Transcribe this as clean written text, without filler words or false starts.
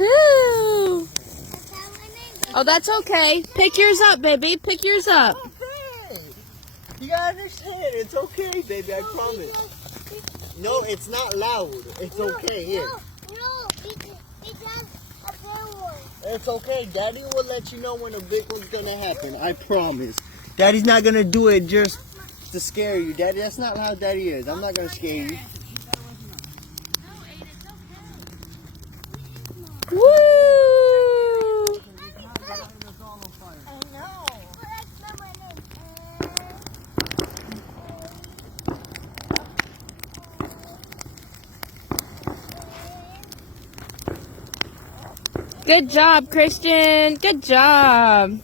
Woo. Oh, that's okay. Pick yours up, baby. Pick yours up. Okay. You gotta understand. It's okay, baby. I promise. No, it's not loud. It's okay. Here. No, it's a big one. It's okay. Daddy will let you know when a big one's gonna happen. I promise. Daddy's not gonna do it just to scare you. Daddy, that's not how Daddy is. I'm not gonna scare you. Woo! I know. Good job, Christian. Good job.